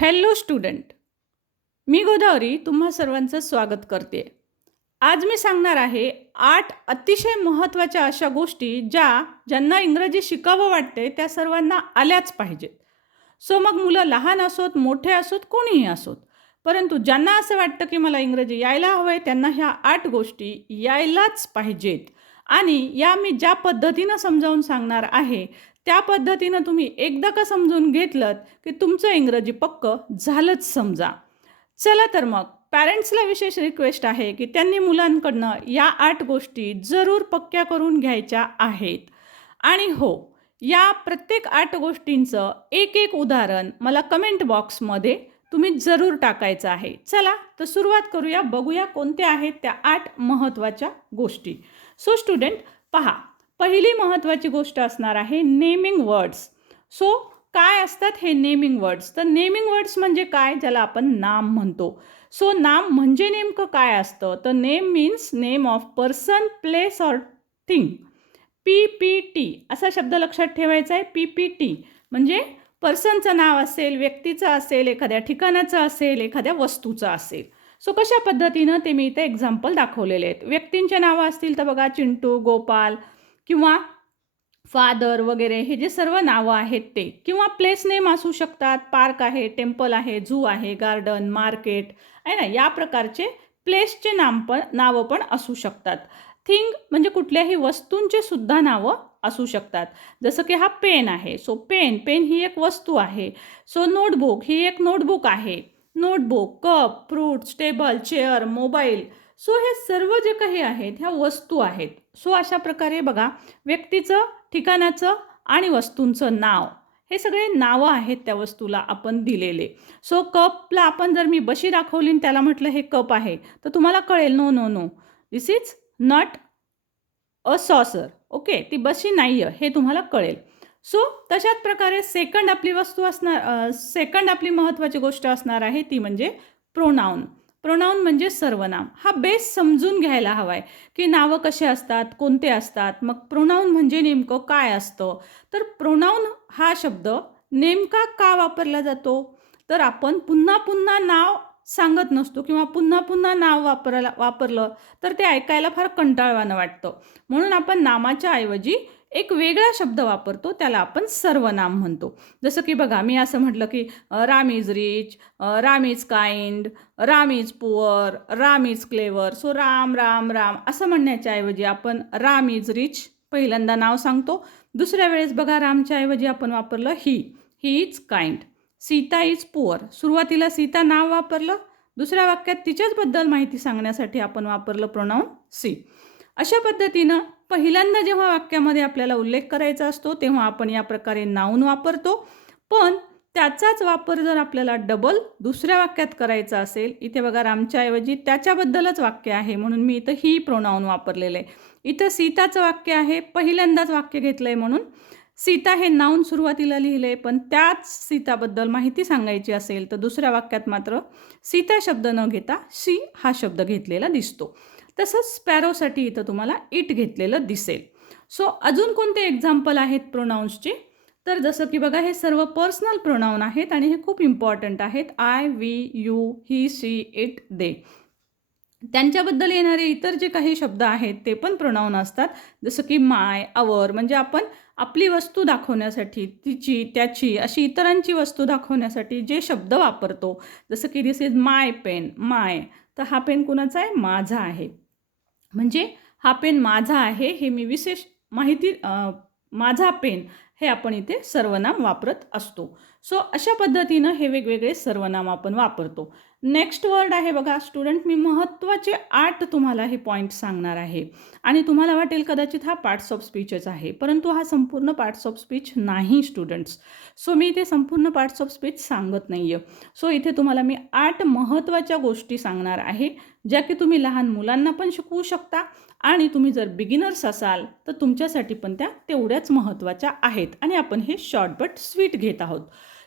Hello student मी गोदावरी तुम्हा सर्वांचं स्वागत करते. आज मी सांगणार आहे आठ अतिशय महत्त्वाच्या अशा गोष्टी ज्या ज्यांना इंग्रजी शिकावं वाटते त्या सर्वांना आल्याच पाहिजेत. सो मग मुलं लहान असोत मोठे असोत कोणीही असोत परंतु ज्यांना असं वाटतं की मला इंग्रजी यायला हवं आहे त्यांना ह्या आठ गोष्टी यायलाच पाहिजेत. आणि या मी ज्या पद्धतीनं समजावून सांगणार आहे त्या पद्धतीनं तुम्ही एकदा का समजून घेतलं की तुमचं इंग्रजी पक्क झालंच समजा. चला तर मग पॅरेंट्सला विशेष रिक्वेस्ट आहे की त्यांनी मुलांकडनं या आठ गोष्टी जरूर पक्क्या करून घ्यायच्या आहेत. आणि हो या प्रत्येक आठ गोष्टींचं एक एक उदाहरण मला कमेंट बॉक्समध्ये तुम्ही जरूर टाकायचं आहे. चला तर सुरुवात करूया बघूया कोणत्या आहेत त्या आठ महत्त्वाच्या गोष्टी. सो स्टुडंट पहा पहिली महत्त्वाची गोष्ट असणार आहे नेमिंग वर्ड्स सो काय असतात हे नेमिंग वर्ड्स तर नेमिंग वर्ड्स म्हणजे काय? ज्याला आपण नाम म्हणतो. सो नाम म्हणजे नेमकं काय असतं? तर name means name of person place or thing P P T असा शब्द लक्षात ठेवायचा आहे. पी पी टी म्हणजे पर्सनचं नाव असेल व्यक्तीचं असेल एखाद्या ठिकाणाचं असेल एखाद्या वस्तूचं असेल. सो कशा पद्धतीनं ते मी इथे एक्झाम्पल दाखवलेले आहेत. व्यक्तींचे नावं असतील तर बघा चिंटू गोपाल किंवा फादर वगैरे हे जे सर्व नावं आहेत ते किंवा प्लेस नेम असू शकतात पार्क आहे टेम्पल आहे झू आहे गार्डन मार्केट आहे ना? या प्रकारचे प्लेसचे नाम पण नावं पण असू शकतात. थिंग म्हणजे कुठल्याही वस्तूंचे सुद्धा नावं असू शकतात. जसं की हा पेन आहे. सो पेन पेन ही एक वस्तू आहे. सो नोटबुक ही एक नोटबुक आहे. Notebook cup fruits table chair mobile so हे सर्व जे काही आहेत ह्या वस्तू आहेत. सो अशा प्रकारे बघा व्यक्तीचं ठिकाणाचं आणि वस्तूंचं नाव. हे सगळे नावं आहेत त्या वस्तूला आपण दिलेले. सो कपला आपण जर मी बशी दाखवली त्याला म्हटलं हे कप आहे तर तुम्हाला कळेल no no no. This is not a saucer okay? ती बशी नाही आहे हे तुम्हाला कळेल. सो तशाच प्रकारे सेकंड आपली वस्तू असणार सेकंड आपली महत्त्वाची गोष्ट असणार आहे ती म्हणजे प्रोनाऊन प्रोनाऊन म्हणजे सर्वनाम. हा बेस समजून घ्यायला हवा आहे की नावं कसे असतात कोणते असतात मग प्रोनाऊन म्हणजे नेमकं काय असतं? तर प्रोनाऊन हा शब्द नेमका का वापरला जातो? तर आपण पुन्हा पुन्हा नाव सांगत नसतो किंवा पुन्हा पुन्हा नाव वापरायला वापरलं तर ते ऐकायला फार कंटाळवानं वाटतं. म्हणून आपण नामाच्या ऐवजी एक वेगळा शब्द वापरतो त्याला आपण सर्वनाम म्हणतो. जसं की बघा मी असं म्हटलं की Ram is rich Ram is kind Ram is poor Ram is clever so Ram Ram Ram असं म्हणण्याच्या ऐवजी आपण राम इज रिच पहिल्यांदा नाव सांगतो. दुसऱ्या वेळेस बघा रामच्या ऐवजी आपण वापरलं he he is kind. Sita is poor. सुरुवातीला सीता नाव वापरलं दुसऱ्या वाक्यात तिच्याचबद्दल माहिती सांगण्यासाठी आपण वापरलं प्रोनाऊन सी. अशा पद्धतीनं पहिल्यांदा जेव्हा वाक्यामध्ये आपल्याला उल्लेख करायचा असतो तेव्हा आपण या प्रकारे नाऊन वापरतो. पण त्याचाच वापर जर आपल्याला डबल दुसऱ्या वाक्यात करायचा असेल इथे बघा रामच्याऐवजी त्याच्याबद्दलच वाक्य आहे म्हणून मी इथं ही प्रोनाऊन वापरलेलं आहे. इथं सीताचं वाक्य आहे पहिल्यांदाच वाक्य घेतलं आहे म्हणून. सीता हे नाऊन सुरुवातीला लिहिलं आहे पण त्याच सीताबद्दल माहिती सांगायची असेल तर दुसऱ्या वाक्यात मात्र सीता शब्द न घेता सी हा शब्द घेतलेला दिसतो. तसंच स्पॅरोसाठी इथं तुम्हाला इट घेतलेलं दिसेल. सो अजून कोणते एक्झाम्पल आहेत प्रोनाऊन्सचे तर जसं की बघा हे सर्व पर्सनल प्रोनाऊन आहेत आणि हे खूप इम्पॉर्टंट आहेत. I we you he she it they त्यांच्याबद्दल येणारे इतर जे काही शब्द आहेत ते पण प्रोनाऊन असतात. जसं की माय अवर म्हणजे आपण आपली वस्तू दाखवण्यासाठी तिची त्याची अशी इतरांची वस्तू दाखवण्यासाठी जे शब्द वापरतो. जसं की दिस इज माय पेन माय तर हा पेन कुणाचा आहे? माझा आहे. म्हणजे हा पेन माझा आहे हे मी विशेष माहिती माझा पेन हे आपण इथे सर्वनाम वापरत असतो. सो अशा पद्धतीनं हे वेगवेगळे सर्वनाम आपण वापरतो. नेक्स्ट वर्ड आहे बघा स्टुडंट मी महत्त्वाचे आठ तुम्हाला हे पॉईंट सांगणार आहे. आणि तुम्हाला वाटेल कदाचित हा पार्ट्स ऑफ स्पीचच आहे परंतु हा संपूर्ण पार्ट्स ऑफ स्पीच नाही स्टुडंट्स सो मी इथे संपूर्ण पार्ट्स ऑफ स्पीच सांगत नाही आहे सो इथे तुम्हाला मी आठ महत्त्वाच्या गोष्टी सांगणार आहे ज्या की तुम्ही लहान मुलांना पण शिकवू शकता आणि तुम्ही जर बिगिनर्स असाल तर तुमच्यासाठी पण त्या तेवढ्याच महत्त्वाच्या आहेत. आणि आपण हे शॉर्ट बट स्वीट घेत आहोत.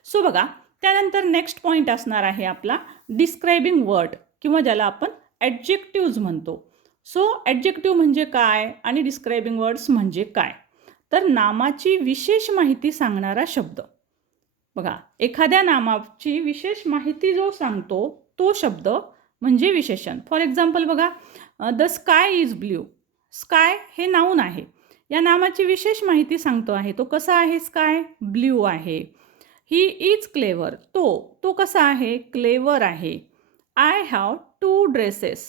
सो बघा त्यानंतर नेक्स्ट पॉईंट असणार आहे आपला डिस्क्रायबिंग वर्ड किंवा ज्याला आपण ॲडजेक्टिव्ज म्हणतो. सो ॲडजेक्टिव्ह म्हणजे काय आणि डिस्क्रायबिंग वर्ड्स म्हणजे काय? तर नामाची विशेष माहिती सांगणारा शब्द. बघा एखाद्या नामाची विशेष माहिती जो सांगतो तो शब्द म्हणजे विशेषण. फॉर एक्झाम्पल बघा the sky is blue sky हे नाऊन आहे. या नामाची विशेष माहिती सांगतो आहे. तो कसा आहे? स्काय ब्ल्यू आहे. ही इज क्लेवर तो तो कसा आहे? क्लेवर आहे. I have two dresses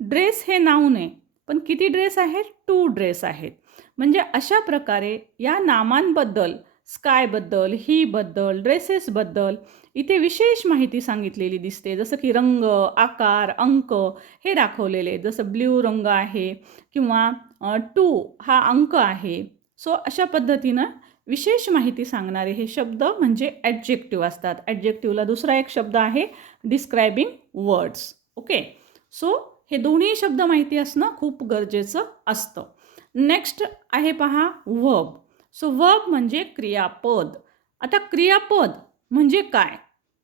dress हे नाऊन आहे. पण किती ड्रेस आहेत? टू ड्रेस आहेत. म्हणजे अशा प्रकारे या नामांबद्दल स्कायबद्दल हीबद्दल ड्रेसेसबद्दल इथे विशेष माहिती सांगितलेली दिसते. जसं की रंग आकार अंक हे दाखवलेले. जसं ब्ल्यू रंग आहे किंवा टू हा अंक आहे. सो अशा पद्धतीनं विशेष माहिती सांगणारे हे शब्द म्हणजे ॲडजेक्टिव्ह असतात. ॲडजेक्टिव्हला दुसरा एक शब्द आहे डिस्क्रायबिंग वर्ड्स ओके सो हे दोन्ही शब्द माहिती असणं खूप गरजेचं असतं. नेक्स्ट आहे पहा वर्ब सो वर्ब म्हणजे क्रियापद. आता क्रियापद म्हणजे काय?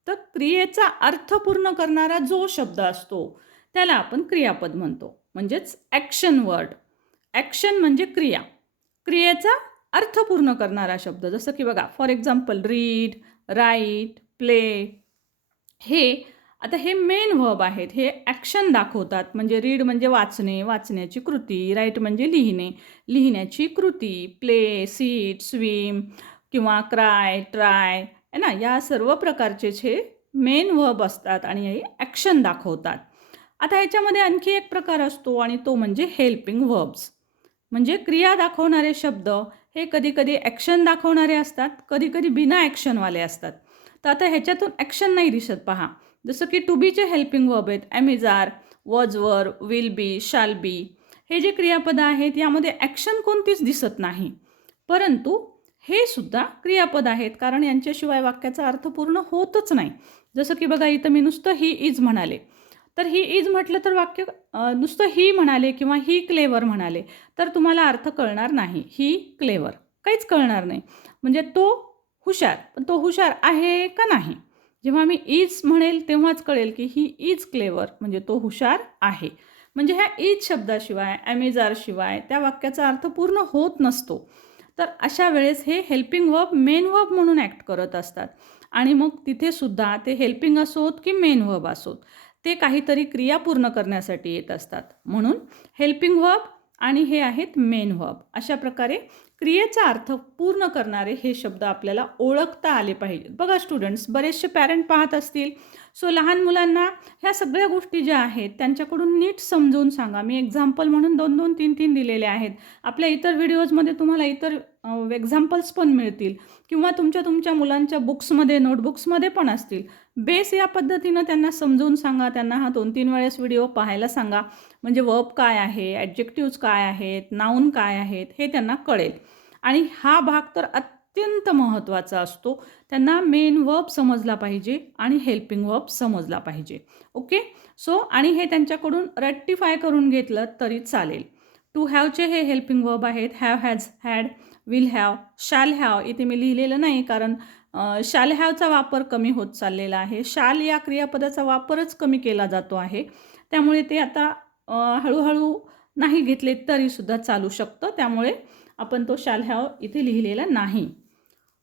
तर क्रियेचा अर्थ पूर्ण करणारा जो शब्द असतो त्याला आपण क्रियापद म्हणतो. म्हणजेच ॲक्शन वर्ड ॲक्शन म्हणजे क्रिया. क्रियेचा अर्थपूर्ण करणारा शब्द. जसं की बघा for example read write play हे आता हे मेन वर्ब आहेत. हे ॲक्शन दाखवतात. म्हणजे रीड म्हणजे वाचणे वाचण्याची कृती. राईट म्हणजे लिहिणे. लिहिण्याची कृती. प्ले सीट स्विम किंवा क्राय ट्राय है ना? या सर्व प्रकारचेच हे मेन वर्ब असतात आणि हे ॲक्शन दाखवतात. आता ह्याच्यामध्ये आणखी एक प्रकार असतो आणि तो म्हणजे हेल्पिंग वर्ब्स म्हणजे क्रिया दाखवणारे शब्द. हे कधीकधी ॲक्शन दाखवणारे असतात कधीकधी बिना ॲक्शनवाले असतात. तर आता ह्याच्यातून ॲक्शन नाही दिसत पहा. जसं की टू बीचे हेल्पिंग वर्ब आहेत ॲमेझार वॉजवर विल बी शाल बी हे जे क्रियापदं आहेत यामध्ये ॲक्शन कोणतीच दिसत नाही. परंतु हे सुद्धा क्रियापद आहेत कारण यांच्याशिवाय वाक्याचा अर्थ पूर्ण होतच नाही. जसं की बघा इथं मी नुसतं ही इज म्हणाले. तर ही इज म्हटलं तर वाक्य नुसतं ही म्हणाले किंवा ही क्लेवर म्हणाले तर तुम्हाला अर्थ कळणार नाही. ही क्लेवर काहीच कळणार नाही. म्हणजे तो हुशार. पण तो हुशार आहे का नाही? जेव्हा मी इज म्हणेल तेव्हाच कळेल की ही इज क्लेवर म्हणजे तो हुशार आहे. म्हणजे ह्या इज शब्दाशिवाय ॲमेजारशिवाय त्या वाक्याचा अर्थ पूर्ण होत नसतो. तर अशा वेळेस हे हेल्पिंग वर्ब मेन वर्ब म्हणून ॲक्ट करत असतात. आणि मग तिथेसुद्धा ते हेल्पिंग असोत की मेन वर्ब असोत. ते काहीतरी क्रिया पूर्ण करण्यासाठी येत असतात. म्हणून हेल्पिंग वर्ब आणि हे आहेत मेन वर्ब अशा प्रकारे क्रियेचा अर्थ पूर्ण करणारे हे शब्द आपल्याला ओळखता आले पाहिजेत. बघा स्टुडंट्स बरेचसे पॅरेंट पाहत असतील. सो लहान मुलांना ह्या सगळ्या गोष्टी ज्या आहेत त्यांच्याकडून नीट समजवून सांगा. मी एक्झाम्पल म्हणून दोन दोन तीन तीन दिलेले आहेत. आपल्या इतर व्हिडिओजमध्ये तुम्हाला इतर एक्झाम्पल्स पण मिळतील. किंवा तुमच्या तुमच्या मुलांच्या बुक्समध्ये नोटबुक्समध्ये पण असतील. बेस या पद्धतीनं त्यांना समजवून सांगा. त्यांना हा दोन तीन वेळेस व्हिडिओ पाहायला सांगा. म्हणजे वर्ब काय आहे ॲडजेक्टिव्ज काय आहेत नाऊन काय आहेत हे त्यांना कळेल. आणि हा भाग तर अत्यंत अत्यंत महत्त्वाचा असतो. त्यांना मेन वर्ब समजला पाहिजे आणि हेल्पिंग वर्ब समजला पाहिजे. ओके सो आणि हे त्यांच्याकडून रेक्टिफाय करून घेतलं तरी चालेल. टू हॅवचे हे हेल्पिंग वर्ब आहेत. Have has had will have shall have इथे मी लिहिलेलं नाही कारण शाल हॅवचा वापर कमी होत चाललेला आहे. शाल या क्रियापदाचा वापरच कमी केला जातो आहे. त्यामुळे ते आता हळूहळू नाही घेतले तरीसुद्धा चालू शकतं. त्यामुळे आपण तो शाल ह्या इथे लिहिलेला नाही.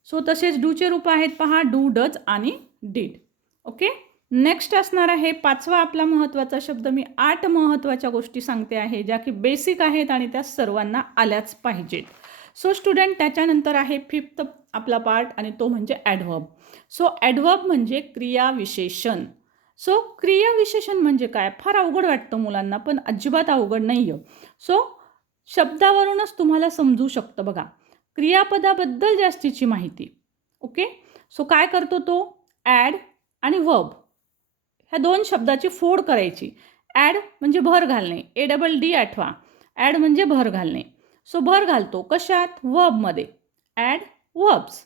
सो तसेच डूचे रूप आहेत पहा डू डज आणि डीड. ओके नेक्स्ट असणार आहे पाचवा आपला महत्त्वाचा शब्द. मी आठ महत्त्वाच्या गोष्टी सांगते आहे ज्या की बेसिक आहेत आणि त्या सर्वांना आल्याच पाहिजेत. सो स्टुडंट त्याच्यानंतर आहे फिफ्थ आपला पार्ट आणि तो म्हणजे ॲडव्हर्ब सो ॲडव्हर्ब म्हणजे क्रियाविशेषण. सो क्रियाविशेषण म्हणजे काय? फार अवघड वाटतं मुलांना पण अजिबात अवघड नाही आहे सो शब्दावरूनच तुम्हाला समजू शकतं बघा. क्रियापदाबद्दल जास्तीची माहिती. ओके? सो काय करतो तो? ॲड आणि वब ह्या दोन शब्दाची फोड करायची. ॲड म्हणजे भर घालणे. ए डबल डी आठवा. ॲड म्हणजे भर घालणे. सो भर घालतो. कशात? वबमध्ये ॲड वब्स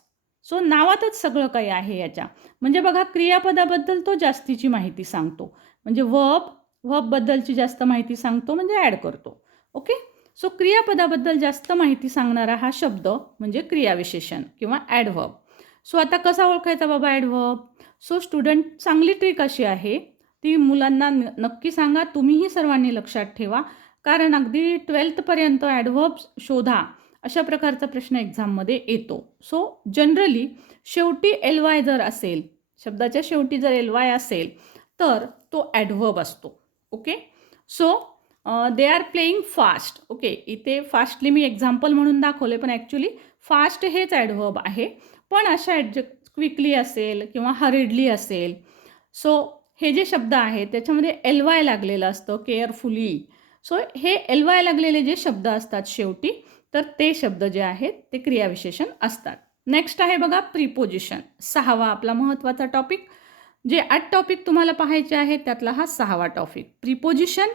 सो नावातच सगळं काही आहे याच्या. म्हणजे बघा क्रियापदाबद्दल तो जास्तीची माहिती सांगतो. म्हणजे वब वबबद्दलची जास्त माहिती सांगतो. म्हणजे ॲड करतो. ओके? सो क्रियापदाबद्दल जास्त माहिती सांगणारा हा शब्द म्हणजे क्रियाविशेषण किंवा ॲडव्हर्ब सो आता कसा ओळखायचा बाबा ॲडव्हर्ब सो स्टुडंट चांगली ट्रिक अशी आहे. ती मुलांना न नक्की सांगा. तुम्हीही सर्वांनी लक्षात ठेवा. कारण अगदी ट्वेल्थपर्यंत ॲडव्हर्ब शोधा अशा प्रकारचा प्रश्न एक्झाममध्ये येतो. सो जनरली शेवटी एल वाय जर असेल शब्दाच्या शेवटी जर एल वाय असेल तर तो ॲडव्हर्ब असतो. Okay? So they are playing fast okay इथे फास्टली मी एक्झाम्पल म्हणून दाखवले पण ॲक्च्युली फास्ट हेच ॲडव्हर्ब आहे. पण अशा ॲडज क्विकली असेल किंवा हरिडली असेल. सो हे जे शब्द आहेत त्याच्यामध्ये एल वाय लागलेलं असतं केअरफुली सो हे एल वाय लागलेले जे शब्द असतात शेवटी तर ते शब्द जे आहेत ते क्रियाविशेषण असतात. नेक्स्ट आहे बघा प्रिपोजिशन सहावा आपला महत्त्वाचा टॉपिक जे आठ टॉपिक तुम्हाला पाहायचे आहेत त्यातला हा सहावा टॉपिक प्रिपोजिशन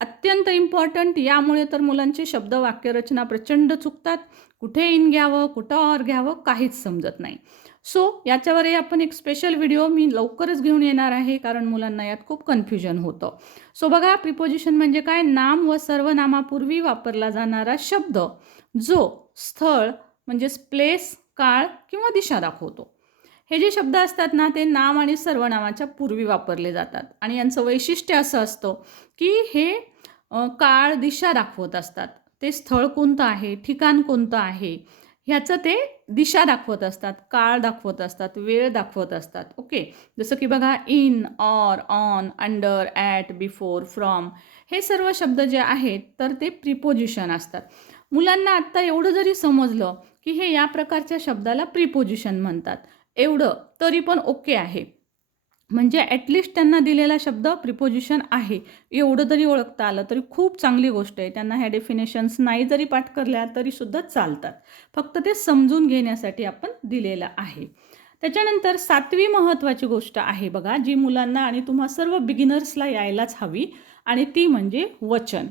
अत्यंत इम्पॉर्टंट यामुळे तर मुलांची शब्द वाक्यरचना प्रचंड चुकतात. कुठे इन घ्यावं कुठं ऑर घ्यावं काहीच समजत नाही. सो याच्यावरही आपण एक स्पेशल व्हिडिओ मी लवकरच घेऊन येणार आहे कारण मुलांना यात खूप कन्फ्युजन होतं. सो बघा प्रिपोजिशन म्हणजे काय? नाम व सर्वनामापूर्वी वापरला जाणारा शब्द जो स्थळ म्हणजेच प्लेस काळ किंवा दिशा दाखवतो. हे जे शब्द असतात ना ते नाम आणि सर्वनामाच्या पूर्वी वापरले जातात. आणि यांचं वैशिष्ट्य असं असतं की हे काळ दिशा दाखवत असतात. ते स्थळ कोणतं आहे ठिकाण कोणतं आहे ह्याचं ते दिशा दाखवत असतात काळ दाखवत असतात वेळ दाखवत असतात. ओके? जसं की बघा in or on under at before from हे सर्व शब्द जे आहेत तर ते प्रिपोजिशन असतात. मुलांना आत्ता एवढं जरी समजलं की हे या प्रकारच्या शब्दाला प्रिपोजिशन म्हणतात. एवढं तरी पण ओके आहे. म्हणजे ॲटलिस्ट त्यांना दिलेला शब्द प्रिपोजिशन आहे. एवढं जरी ओळखता आलं तरी खूप चांगली गोष्ट आहे. त्यांना ह्या डेफिनेशन्स नाही जरी पाठ करल्या तरीसुद्धा चालतात. फक्त ते समजून घेण्यासाठी आपण दिलेलं आहे. त्याच्यानंतर सातवी महत्त्वाची गोष्ट आहे बघा जी मुलांना आणि तुम्हा सर्व बिगिनर्सला यायलाच हवी आणि ती म्हणजे वचन.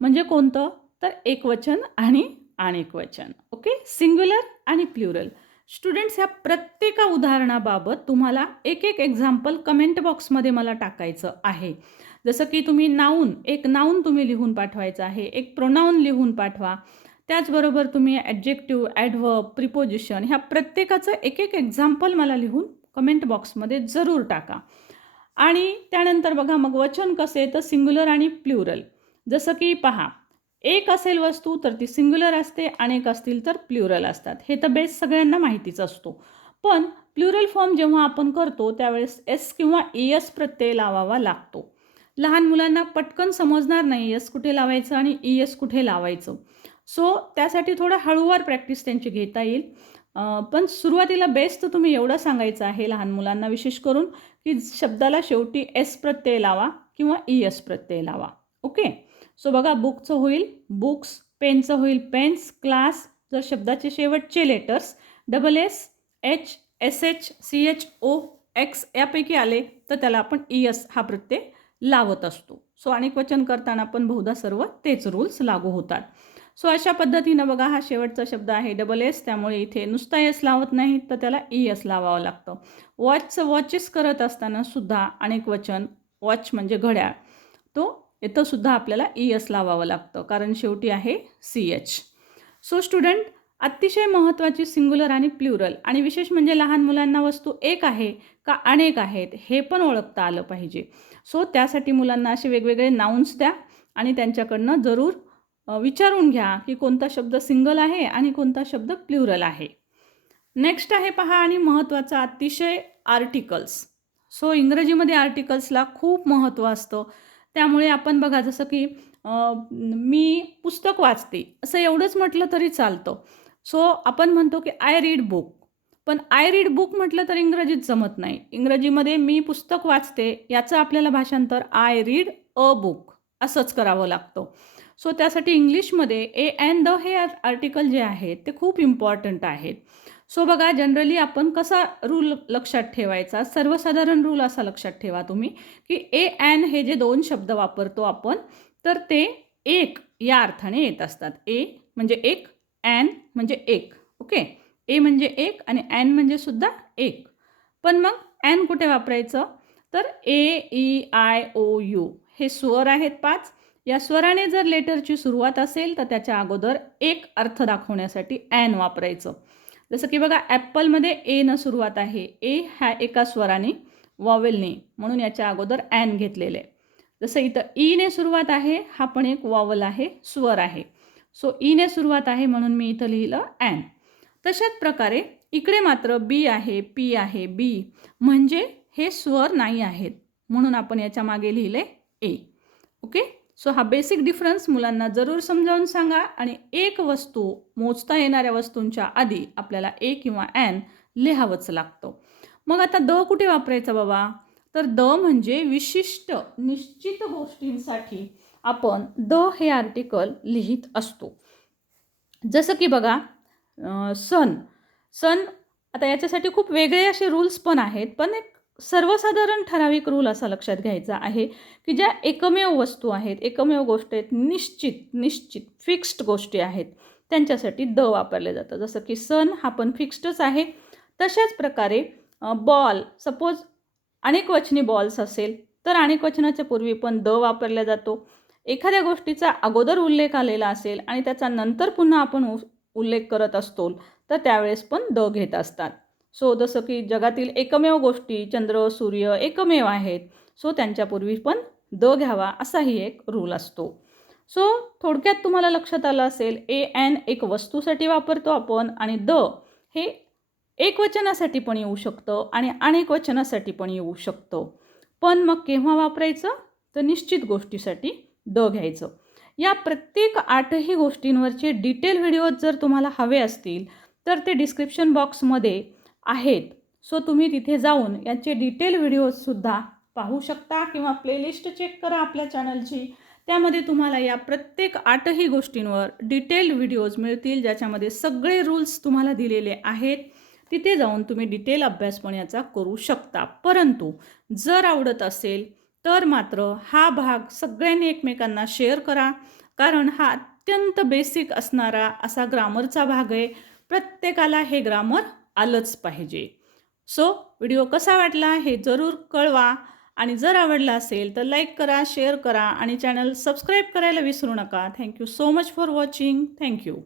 म्हणजे कोणतं? तर एकवचन आणि अनेकवचन ओके? सिंग्युलर आणि प्लुरल स्टुडंट्स ह्या प्रत्येका उदाहरणाबाबत तुम्हाला एक एक एक्झाम्पल कमेंट बॉक्समध्ये मला टाकायचं आहे. जसं की तुम्ही नाऊन एक नाऊन तुम्ही लिहून पाठवायचं आहे एक प्रोनाऊन लिहून पाठवा. त्याचबरोबर तुम्ही ॲडजेक्टिव्ह ॲडव्हर्ब प्रिपोजिशन ह्या प्रत्येकाचं एक एक एक्झाम्पल मला लिहून कमेंट बॉक्समध्ये जरूर टाका. आणि त्यानंतर बघा मग वचन कसे तर सिंग्युलर आणि प्लुरल जसं की पहा एक असेल वस्तू तर ती सिंग्युलर असते अनेक असतील तर प्लुरल असतात. हे तर बेस सगळ्यांना माहितीच असतो. पण प्लुरल फॉर्म जेव्हा आपण करतो त्यावेळेस एस किंवा ई एस प्रत्यय लावावा लागतो. लहान मुलांना पटकन समजणार नाही एस कुठे लावायचं आणि ई एस कुठे लावायचं. सो त्यासाठी थोडं हळूवार प्रॅक्टिस त्यांची घेता येईल. पण सुरुवातीला बेस्ट तुम्ही एवढं सांगायचं आहे लहान मुलांना विशेष करून की शब्दाला शेवटी एस प्रत्यय लावा किंवा ई एस प्रत्यय लावा. ओके सो बघा बुकचं होईल बुक्स पेनचं होईल पेन्स क्लास जर शब्दाचे शेवटचे letters double S H S H C H O X यापैकी आले तर त्याला आपण ई एस हा प्रत्यय लावत असतो. सो अनेक वचन करताना पण बहुधा सर्व तेच रूल्स लागू होतात. सो अशा पद्धतीनं बघा हा शेवटचा शब्द आहे डबल एस त्यामुळे इथे नुसता एस लावत नाही तर त्याला ई एस लावावं लागतं. वॉचचं वॉचेस करत असताना सुद्धा अनेक वचन वॉच म्हणजे घड्याळ तो इथंसुद्धा आपल्याला ई एस लावावं लागतं कारण शेवटी आहे सी एच सो स्टुडंट अतिशय महत्त्वाची सिंग्युलर आणि प्लुरल आणि विशेष म्हणजे लहान मुलांना वस्तू एक आहे का अनेक आहेत हे पण ओळखता आलं पाहिजे. सो त्यासाठी मुलांना असे वेगवेगळे नाउन्स द्या आणि त्यांच्याकडनं जरूर विचारून घ्या की कोणता शब्द सिंगल आहे आणि कोणता शब्द प्लुरल आहे. नेक्स्ट आहे पहा आणि महत्त्वाचा अतिशय आर्टिकल्स सो इंग्रजीमध्ये आर्टिकल्सला खूप महत्त्व असतं. त्यामुळे आपण बघा जसं की मी पुस्तक वाचते असं एवढंच म्हटलं तरी चालतं. सो आपण म्हणतो की आय रीड बुक पण आय रीड बुक म्हटलं तर इंग्रजीत जमत नाही. इंग्रजीमध्ये मी पुस्तक वाचते याचं आपल्याला भाषांतर आय रीड अ बुक असंच करावं लागतं. सो त्यासाठी इंग्लिशमध्ये ए अँड द हे आर्टिकल जे आहेत ते खूप इम्पॉर्टंट आहेत सो बघा जनरली आपण कसा रूल लक्षात ठेवायचा? सर्वसाधारण रूल असा लक्षात ठेवा तुम्ही की ए अँड हे जे दोन शब्द वापरतो आपण तर ते एक या अर्थाने येत असतात. ए म्हणजे एक अँड म्हणजे एक ओके ए म्हणजे एक आणि अँड म्हणजे सुद्धा एक. पण मग अँड कुठे वापरायचं? तर A E I O U हे स्वर आहेत पाच. या स्वराने जर लेटरची सुरुवात असेल तर त्याच्या अगोदर एक अर्थ दाखवण्यासाठी ॲन वापरायचं. जसं की बघा ॲपलमध्ये ए न सुरुवात आहे. ए ह्या एका स्वराने वॉवेलने म्हणून याच्या अगोदर ॲन घेतलेलं. आहे जसं इथं e ईने सुरुवात आहे हा पण एक वॉवल आहे स्वर आहे. सो ईने e सुरुवात आहे म्हणून मी इथं लिहिलं ॲन तशाच प्रकारे इकडे मात्र बी आहे पी आहे बी म्हणजे हे स्वर नाही आहेत म्हणून आपण याच्या मागे लिहिले ए ओके सो हा बेसिक डिफरन्स मुलांना जरूर समजावून सांगा आणि एक वस्तू मोजता येणाऱ्या वस्तूंच्या आधी आपल्याला ए किंवा ॲन लिहावंच लागतं. मग आता द कुठे वापरायचा बाबा? तर द म्हणजे विशिष्ट निश्चित गोष्टींसाठी आपण द हे आर्टिकल लिहित असतो. जसं की बघा सन. सण सण आता याच्यासाठी खूप वेगळे असे रूल्स पण आहेत पण एक सर्वसाधारण ठराविक रूल असा लक्षात घ्यायचा आहे की ज्या एकमेव वस्तू आहेत एकमेव गोष्ट आहेत निश्चित निश्चित फिक्स्ड गोष्टी आहेत त्यांच्यासाठी द वापरले जातं जसं की सण हा पण फिक्स्डच आहे. तशाच प्रकारे बॉल सपोज अनेक वचनी बॉल्स असेल तर अनेक वचनाच्या पूर्वी पण द वापरला जातो. एखाद्या गोष्टीचा अगोदर उल्लेख आलेला असेल आणि त्याचा नंतर पुन्हा आपण उ- उल्लेख करत असतो तर त्यावेळेस पण द घेत असतात. सो जसं की जगातील एकमेव गोष्टी चंद्र सूर्य एकमेव आहेत सो त्यांच्यापूर्वी पण द घ्यावा असाही एक रूल असतो. सो थोडक्यात तुम्हाला लक्षात आलं असेल ए एन एक वस्तूसाठी वापरतो आपण आणि द हे एक वचनासाठी पण येऊ शकतं आणि अनेक वचनासाठी पण येऊ शकतं. पण मग केव्हा वापरायचं? तर निश्चित गोष्टीसाठी द घ्यायचं. या प्रत्येक आठही गोष्टींवरचे डिटेल व्हिडिओज जर तुम्हाला हवे असतील तर ते डिस्क्रिप्शन बॉक्समध्ये आहेत. सो तुम्ही तिथे जाऊन याचे डिटेल व्हिडिओजसुद्धा पाहू शकता किंवा प्लेलिस्ट चेक करा आपल्या चॅनलची. त्यामध्ये तुम्हाला या प्रत्येक आठही गोष्टींवर डिटेल व्हिडिओज मिळतील ज्याच्यामध्ये सगळे रूल्स तुम्हाला दिलेले आहेत. तिथे जाऊन तुम्ही डिटेल अभ्यास पण याचा करू शकता. परंतु जर आवडत असेल तर मात्र हा भाग सगळ्यांनी एकमेकांना शेअर करा. कारण हा अत्यंत बेसिक असणारा असा ग्रामरचा भाग आहे. प्रत्येकाला हे ग्रामर आलंच पाहिजे. सो व्हिडिओ कसा वाटला हे जरूर कळवा आणि जर आवडला असेल तर लाईक करा शेअर करा आणि चॅनल सबस्क्राईब करायला विसरू नका. Thank you so much for watching. Thank you.